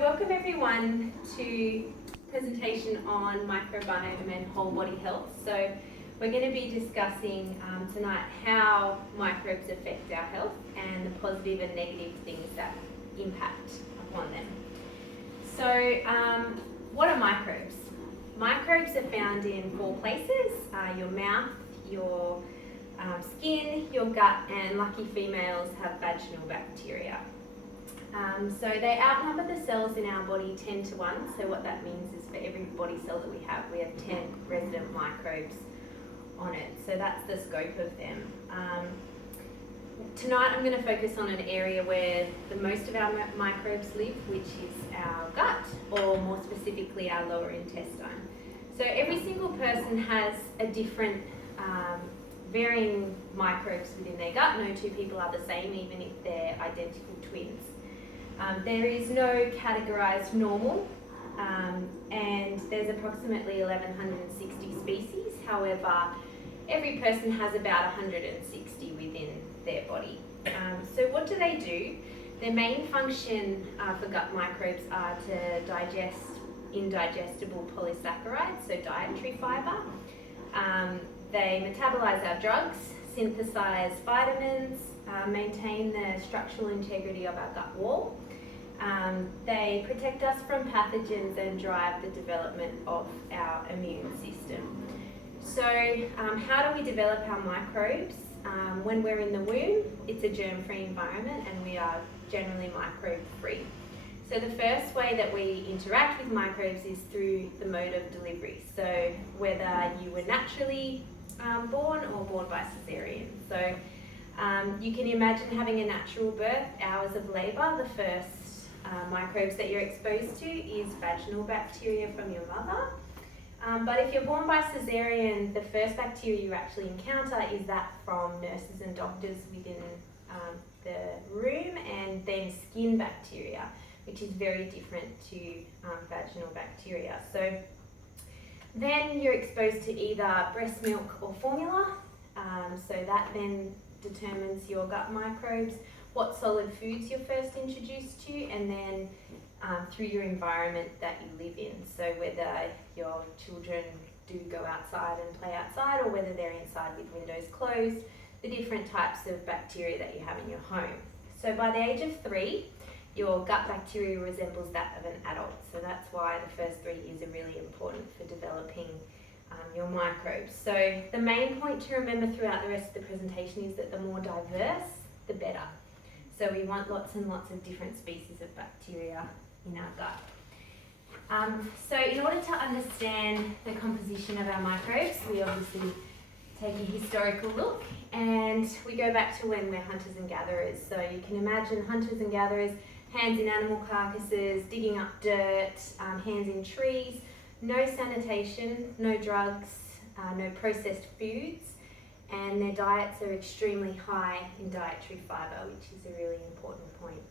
welcome everyone to presentation on microbiome and whole body health. So we're going to be discussing tonight how microbes affect our health and the positive and negative things that impact upon them. So what are microbes? Microbes are found in 4 places: your mouth, your skin, your gut, and lucky females have vaginal bacteria. So they outnumber the cells in our body 10 to 1. So what that means is for every body cell that we have 10 resident microbes on it. So that's the scope of them. Tonight I'm going to focus on an area where the most of our microbes live, which is our gut, or more specifically our lower intestine. So every single person has a different varying microbes within their gut. No two people are the same, even if they're identical twins. There is no categorized normal, and there's approximately 1,160 species. However, every person has about 160 within their body. So what do they do? Their main function for gut microbes are to digest indigestible polysaccharides, so dietary fiber. They metabolize our drugs, synthesize vitamins, maintain the structural integrity of our gut wall. They protect us from pathogens and drive the development of our immune system. So how do we develop our microbes? When we're in the womb, it's a germ-free environment and we are generally microbe-free. So the first way that we interact with microbes is through the mode of delivery. So whether you were naturally born or born by cesarean. So you can imagine having a natural birth, hours of labour. The first microbes that you're exposed to is vaginal bacteria from your mother. But if you're born by cesarean, the first bacteria you actually encounter is that from nurses and doctors within the room, and then skin bacteria, which is very different to vaginal bacteria. So then you're exposed to either breast milk or formula. So that then determines your gut microbes, what solid foods you're first introduced to, and then through your environment that you live in. So whether your children do go outside and play outside, or whether they're inside with windows closed, the different types of bacteria that you have in your home. So by the age of 3, your gut bacteria resembles that of an adult. So that's why the first 3 years are really important for developing your microbes. So the main point to remember throughout the rest of the presentation is that the more diverse, the better. So we want lots and lots of different species of bacteria in our gut. So in order to understand the composition of our microbes, we obviously take a historical look, and we go back to when we're hunters and gatherers. So you can imagine hunters and gatherers, hands in animal carcasses, digging up dirt, hands in trees, no sanitation, no drugs, no processed foods, and their diets are extremely high in dietary fibre, which is a really important point.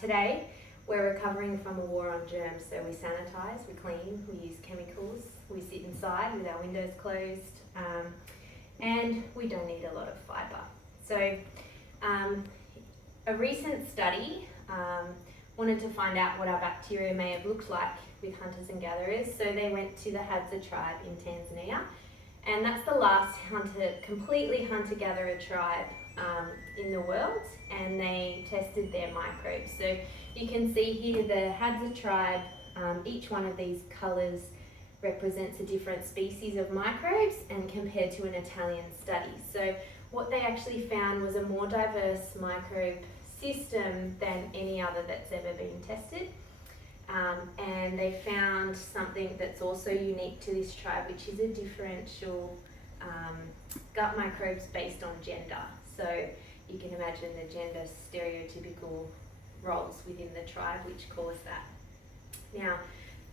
Today, we're recovering from a war on germs, so we sanitise, we clean, we use chemicals, we sit inside with our windows closed, and we don't eat a lot of fibre. So a recent study wanted to find out what our bacteria may have looked like with hunters and gatherers. So they went to the Hadza tribe in Tanzania, and that's the last completely hunter-gatherer tribe in the world, and they tested their microbes. So you can see here the Hadza tribe, each one of these colours represents a different species of microbes, and compared to an Italian study. So what they actually found was a more diverse microbe system than any other that's ever been tested. And they found something that's also unique to this tribe, which is a differential gut microbes based on gender. So you can imagine the gender stereotypical roles within the tribe which cause that. Now,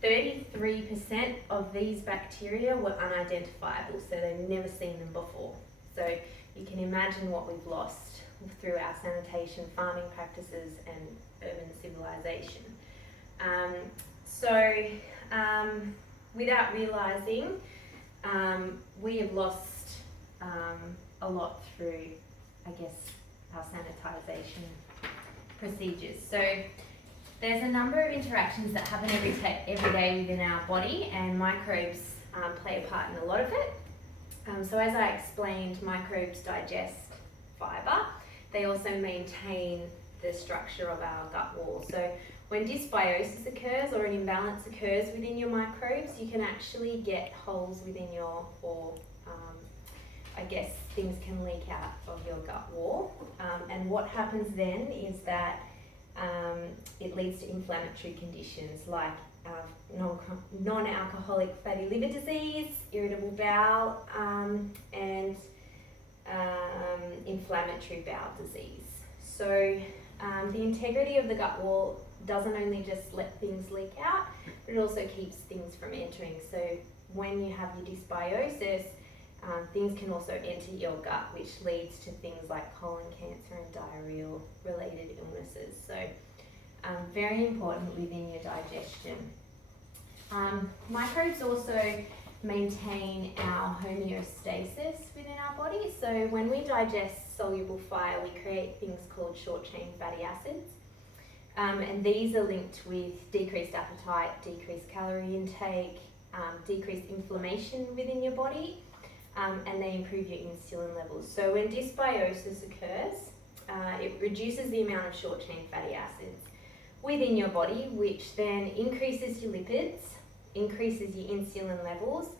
33% of these bacteria were unidentifiable, so they've never seen them before. So you can imagine what we've lost through our sanitation, farming practices, and urban civilization. Without realizing, we have lost a lot through, I guess, our sanitization procedures. So There's a number of interactions that happen every day within our body, and microbes play a part in a lot of it. So as I explained, microbes digest fibre. They also maintain the structure of our gut wall. So when dysbiosis occurs or an imbalance occurs within your microbes, you can actually get holes within your, or I guess things can leak out of your gut wall. And what happens then is that it leads to inflammatory conditions like non-alcoholic fatty liver disease, irritable bowel, and inflammatory bowel disease. So the integrity of the gut wall doesn't only just let things leak out, but it also keeps things from entering. So when you have your dysbiosis, things can also enter your gut, which leads to things like colon cancer and diarrheal related illnesses. So very important within your digestion. Microbes also maintain our homeostasis within our body. So when we digest soluble fire, we create things called short-chain fatty acids. And these are linked with decreased appetite, decreased calorie intake, decreased inflammation within your body, and they improve your insulin levels. So when dysbiosis occurs, it reduces the amount of short-chain fatty acids within your body, which then increases your lipids, increases your insulin levels,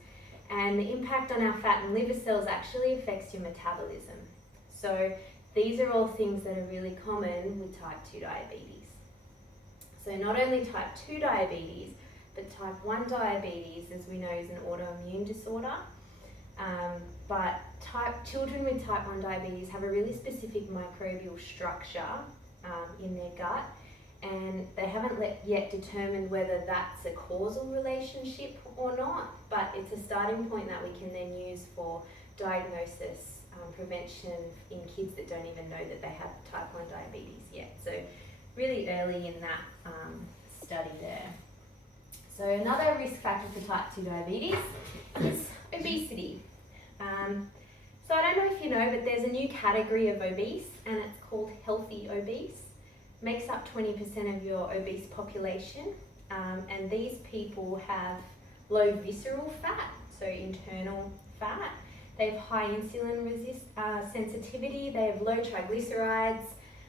and the impact on our fat and liver cells actually affects your metabolism. So these are all things that are really common with type 2 diabetes. So not only type 2 diabetes, but type 1 diabetes, as we know, is an autoimmune disorder. But children with type 1 diabetes have a really specific microbial structure in their gut, and they haven't yet determined whether that's a causal relationship or not, but it's a starting point that we can then use for diagnosis, prevention in kids that don't even know that they have type 1 diabetes yet. So really early in that study there. So another risk factor for type 2 diabetes is obesity. So I don't know if you know, but there's a new category of obese, and it's called healthy obese. Makes up 20% of your obese population, and these people have low visceral fat, so internal fat. They have high insulin sensitivity, they have low triglycerides,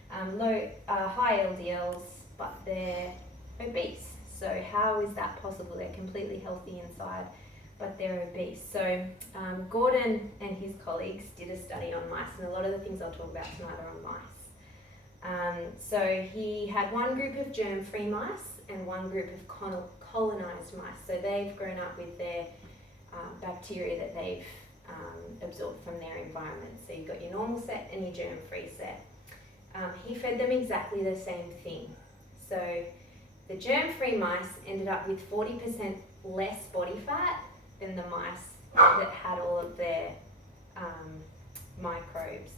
high LDLs, but they're obese. So how is that possible? They're completely healthy inside, but they're obese. So Gordon and his colleagues did a study on mice, and a lot of the things I'll talk about tonight are on mice. So he had one group of germ-free mice and one group of colonized mice. So they've grown up with their bacteria that they've absorbed from their environment. So you've got your normal set and your germ-free set. He fed them exactly the same thing. So the germ-free mice ended up with 40% less body fat than the mice that had all of their microbes.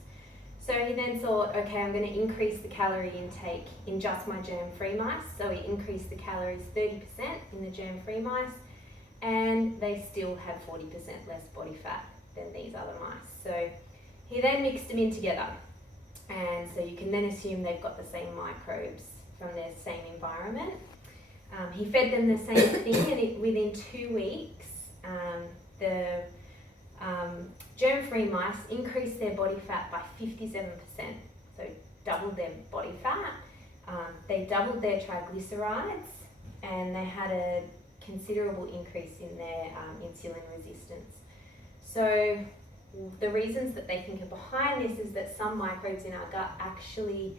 So he then thought, okay, I'm going to increase the calorie intake in just my germ-free mice. So he increased the calories 30% in the germ-free mice, and they still have 40% less body fat than these other mice. So he then mixed them in together. And so you can then assume they've got the same microbes from their same environment. He fed them the same thing, and within 2 weeks, the germ-free mice increased their body fat by 57%, so doubled their body fat. They doubled their triglycerides, and they had a considerable increase in their insulin resistance. So the reasons that they think are behind this is that some microbes in our gut actually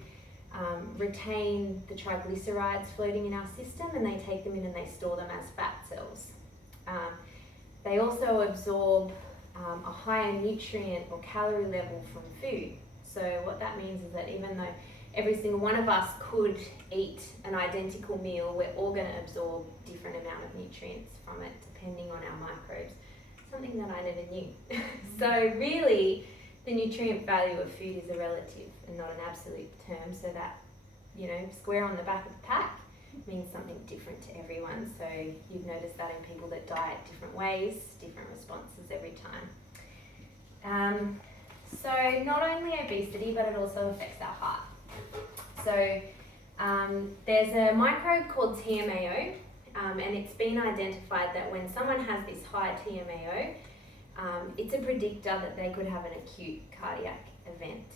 retain the triglycerides floating in our system, and they take them in and they store them as fat cells. They also absorb a higher nutrient or calorie level from food. So what that means is that even though every single one of us could eat an identical meal, we're all going to absorb different amount of nutrients from it depending on our microbes. Something that I never knew. So really, the nutrient value of food is a relative and not an absolute term, so that, you know, square on the back of the pack means something different to everyone. So you've noticed that in people that diet different ways, different responses every time. So not only obesity, but it also affects our heart. So There's a microbe called TMAO, and it's been identified that when someone has this high TMAO, it's a predictor that they could have an acute cardiac event.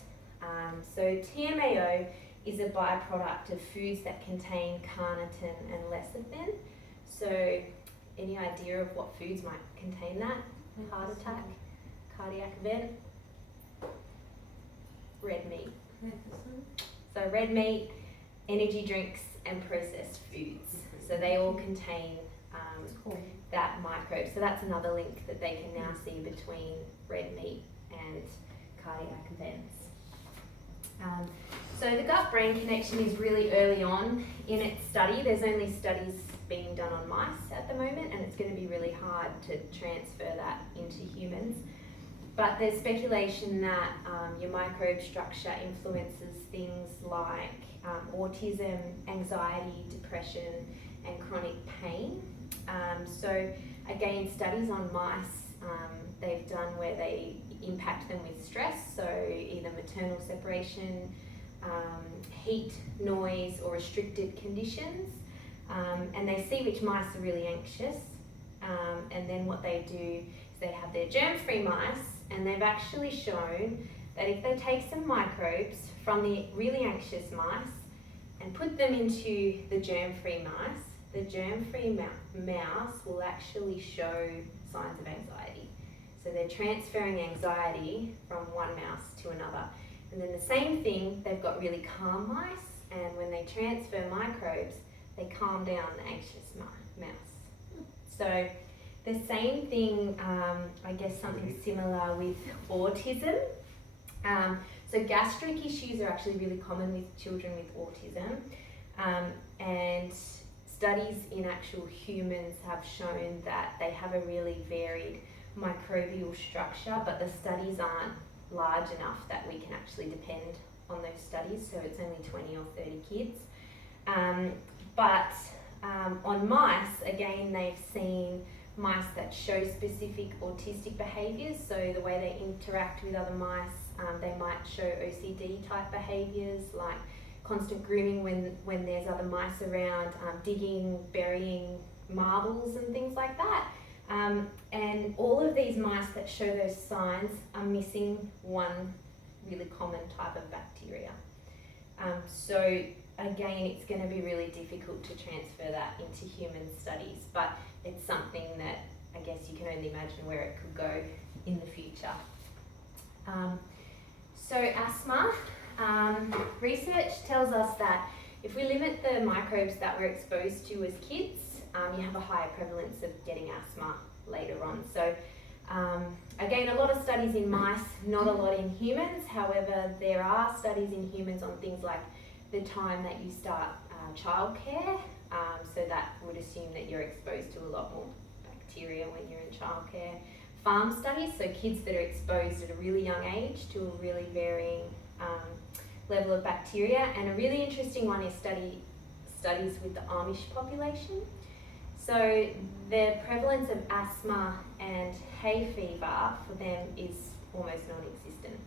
So TMAO is a byproduct of foods that contain carnitine and lecithin. So any idea of what foods might contain that? Heart attack, cardiac event? Red meat. So red meat, energy drinks and processed foods. So they all contain that microbe. So that's another link that they can now see between red meat and cardiac events. So the gut-brain connection is really early on in its study. There's only studies being done on mice at the moment, and it's going to be really hard to transfer that into humans. But there's speculation that your microbe structure influences things like autism, anxiety, depression, and chronic pain. So again, studies on mice they've done where they impact them with stress, so either maternal separation, heat, noise, or restricted conditions. And they see which mice are really anxious, and then what they do is they have their germ-free mice, and they've actually shown that if they take some microbes from the really anxious mice and put them into the germ-free mice, the germ-free mouse will actually show signs of anxiety. So they're transferring anxiety from one mouse to another. And then the same thing, they've got really calm mice, and when they transfer microbes, they calm down the anxious mouse. So the same thing, I guess something similar with autism. So gastric issues are actually really common with children with autism. And studies in actual humans have shown that they have a really varied microbial structure, but the studies aren't large enough that we can actually depend on those studies, so it's only 20 or 30 kids. But on mice, again, they've seen mice that show specific autistic behaviours, so the way they interact with other mice, they might show OCD type behaviours like constant grooming when there's other mice around, digging, burying marbles and things like that. And all of these mice that show those signs are missing one really common type of bacteria. So again, it's going to be really difficult to transfer that into human studies, but it's something that I guess you can only imagine where it could go in the future. So asthma, research tells us that if we limit the microbes that we're exposed to as kids, you have a higher prevalence of getting asthma later on. So again, a lot of studies in mice, not a lot in humans. However, there are studies in humans on things like the time that you start childcare. So that would assume that you're exposed to a lot more bacteria when you're in childcare. Farm studies, so kids that are exposed at a really young age to a really varying level of bacteria. And a really interesting one is studies with the Amish population. So the prevalence of asthma and hay fever for them is almost non-existent.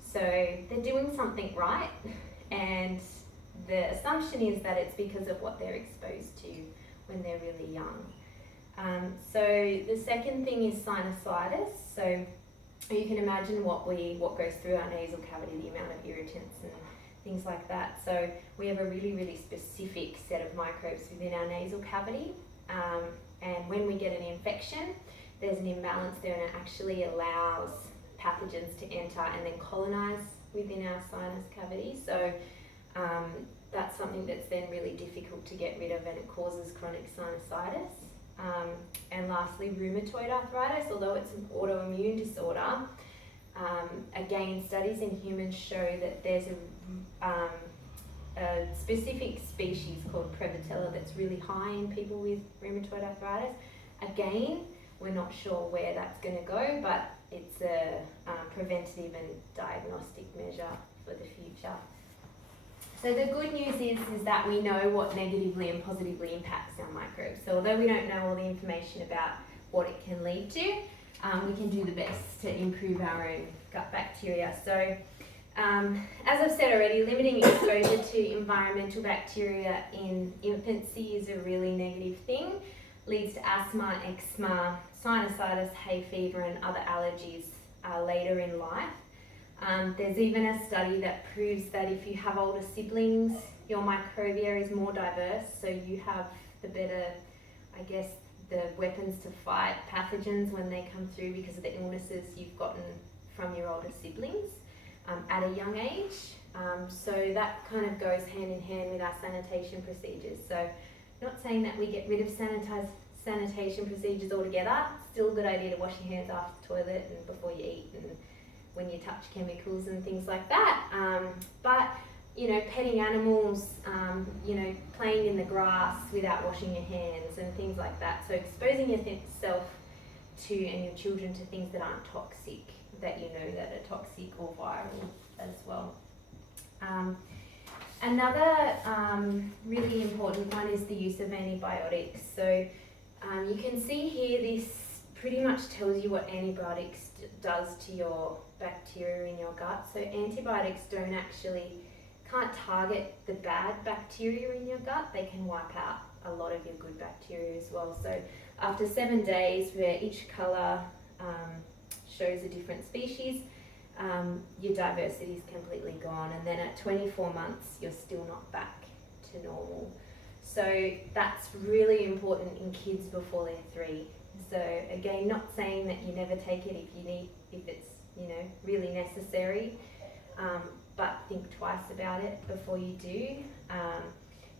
So they're doing something right, and the assumption is that it's because of what they're exposed to when they're really young. So the second thing is sinusitis. So you can imagine what goes through our nasal cavity, the amount of irritants and things like that. So we have a really, really specific set of microbes within our nasal cavity. And when we get an infection, there's an imbalance there, and it actually allows pathogens to enter and then colonize within our sinus cavity. So that's something that's then really difficult to get rid of, and it causes chronic sinusitis. And lastly, rheumatoid arthritis, although it's an autoimmune disorder, again, studies in humans show that there's a specific species called Prevotella that's really high in people with rheumatoid arthritis. Again, we're not sure where that's going to go, but it's a preventative and diagnostic measure for the future. So the good news is that we know what negatively and positively impacts our microbes. So although we don't know all the information about what it can lead to, we can do the best to improve our own gut bacteria. So As I've said already, limiting exposure to environmental bacteria in infancy is a really negative thing. Leads to asthma, eczema, sinusitis, hay fever, and other allergies later in life. There's even a study that proves that if you have older siblings, your microbiome is more diverse, so you have the better, I guess, the weapons to fight pathogens when they come through because of the illnesses you've gotten from your older siblings at a young age. So that kind of goes hand in hand with our sanitation procedures. So not saying that we get rid of sanitation procedures altogether. Still a good idea to wash your hands after the toilet and before you eat and when you touch chemicals and things like that. But you know, petting animals, you know, playing in the grass without washing your hands and things like that. So exposing yourself to and your children to things that aren't toxic, that you know that are toxic or viral as well. Another really important one is the use of antibiotics. So you can see here, this pretty much tells you what antibiotics does to your bacteria in your gut. So antibiotics can't target the bad bacteria in your gut. They can wipe out a lot of your good bacteria as well. So after 7 days, where each colour shows a different species, your diversity is completely gone, and then at 24 months you're still not back to normal. So that's really important in kids before they're 3. So again, not saying that you never take it if it's you know really necessary, but think twice about it before you do,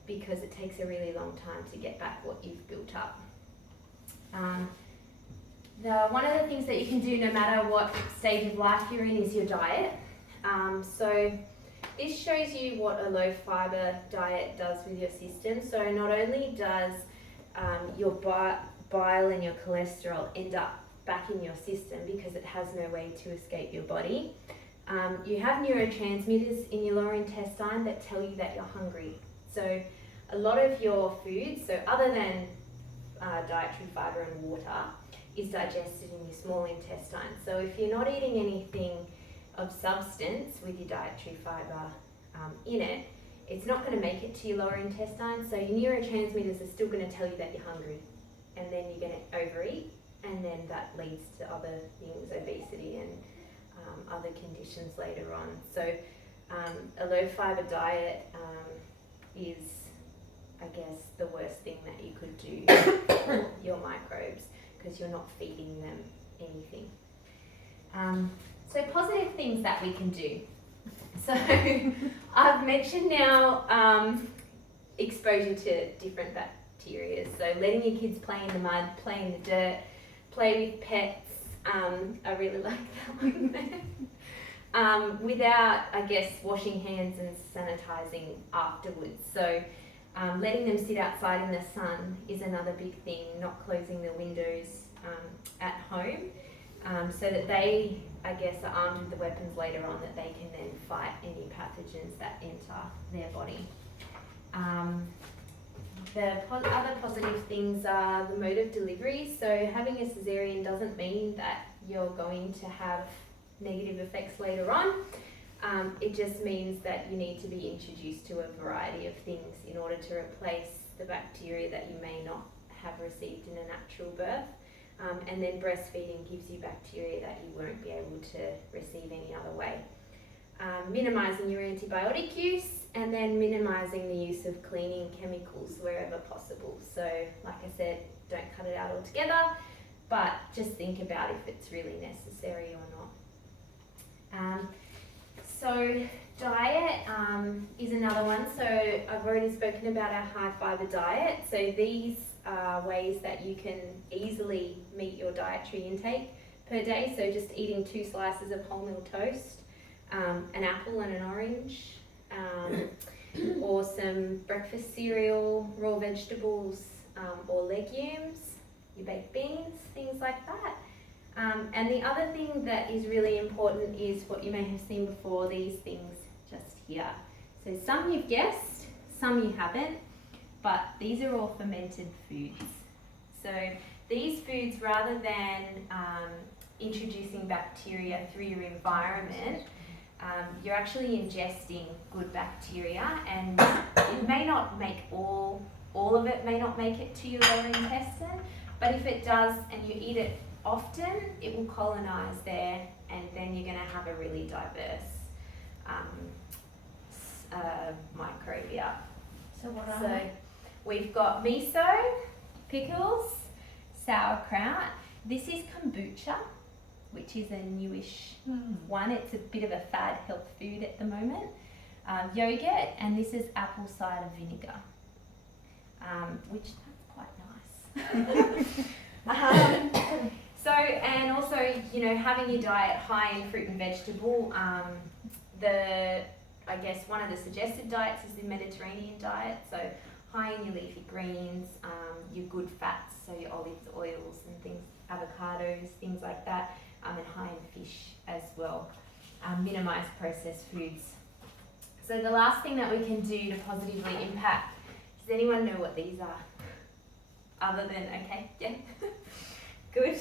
because it takes a really long time to get back what you've built up. One of the things that you can do no matter what stage of life you're in is your diet. So this shows you what a low fibre diet does with your system. So not only does your bile and your cholesterol end up back in your system because it has no way to escape your body, you have neurotransmitters in your lower intestine that tell you that you're hungry. So a lot of your food, so other than dietary fibre and water, is digested in your small intestine. So if you're not eating anything of substance with your dietary fibre in it, it's not going to make it to your lower intestine. So your neurotransmitters are still going to tell you that you're hungry, and then you're going to overeat, and then that leads to other things, obesity and other conditions later on. So a low fibre diet is, I guess, the worst thing that you could do for your microbes, because you're not feeding them anything. So positive things that we can do. So I've mentioned now exposure to different bacteria. So letting your kids play in the mud, play in the dirt, play with pets. I really like that one. Without, I guess, washing hands and sanitizing afterwards. So letting them sit outside in the sun is another big thing, not closing the windows at home, so that they, I guess, are armed with the weapons later on that they can then fight any pathogens that enter their body. The other positive things are the mode of delivery. So having a cesarean doesn't mean that you're going to have negative effects later on. It just means that you need to be introduced to a variety of things in order to replace the bacteria that you may not have received in a natural birth. And then breastfeeding gives you bacteria that you won't be able to receive any other way. Minimising your antibiotic use, and then minimising the use of cleaning chemicals wherever possible. So, like I said, don't cut it out altogether, but just think about if it's really necessary or not. So diet is another one. So I've already spoken about our high fibre diet. So these are ways that you can easily meet your dietary intake per day. So just eating 2 slices of wholemeal toast, an apple and an orange, or some breakfast cereal, raw vegetables, or legumes, your baked beans, things like that. And the other thing that is really important is what you may have seen before, these things just here. So some you've guessed, some you haven't, but these are all fermented foods. So these foods, rather than introducing bacteria through your environment, you're actually ingesting good bacteria, and it may not make all of it may not make it to your lower intestine, but if it does and you eat it often, it will colonize there, and then you're going to have a really diverse microbia. So what are they? We've got miso, pickles, sauerkraut. This is kombucha, which is a newish one. It's a bit of a fad health food at the moment. Yogurt, and this is apple cider vinegar, which that's quite nice. So, and also, you know, having your diet high in fruit and vegetable, I guess one of the suggested diets is the Mediterranean diet, so high in your leafy greens, your good fats, so your olives, oils and things, avocados, things like that, and high in fish as well. Minimise processed foods. So the last thing that we can do to positively impact, does anyone know what these are? Other than, okay, yeah, good.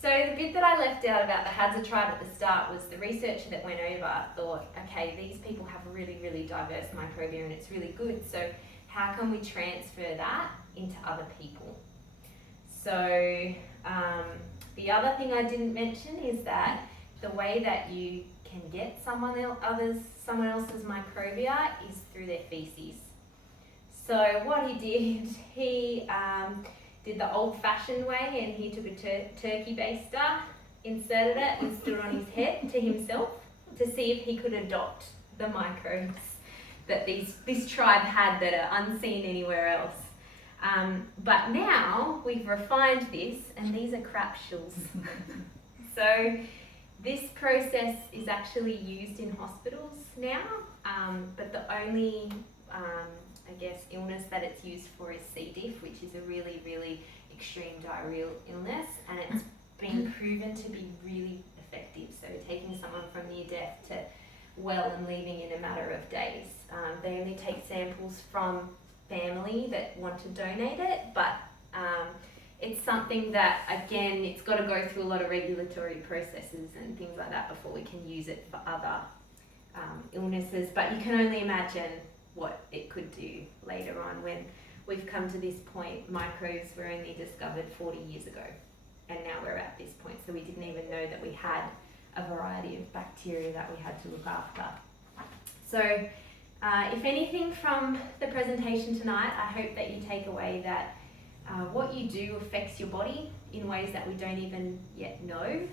So the bit that I left out about the Hadza tribe at the start was the researcher that went over thought, okay, these people have a really, really diverse microbiome and it's really good, so how can we transfer that into other people? So the other thing I didn't mention is that the way that you can get someone else's microbia is through their feces. So what he did the old-fashioned way, and he took a turkey baster, inserted it and stood on his head to himself to see if he could adopt the microbes that this tribe had that are unseen anywhere else. But now we've refined this, and these are crapshules. So this process is actually used in hospitals now, but the only I guess illness that it's used for is C. diff, which is a really, really extreme diarrheal illness, and it's been proven to be really effective. So taking someone from near death to well and leaving in a matter of days. They only take samples from family that want to donate it, but it's something that, again, it's got to go through a lot of regulatory processes and things like that before we can use it for other illnesses. But you can only imagine what it could do later on when we've come to this point. Microbes were only discovered 40 years ago, and now we're at this point, so we didn't even know that we had a variety of bacteria that we had to look after. So if anything from the presentation tonight, I hope that you take away that what you do affects your body in ways that we don't even yet know.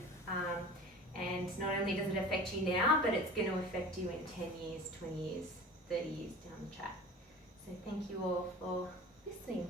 And not only does it affect you now, but it's going to affect you in 10 years, 20 years, 30 years down the track. So thank you all for listening.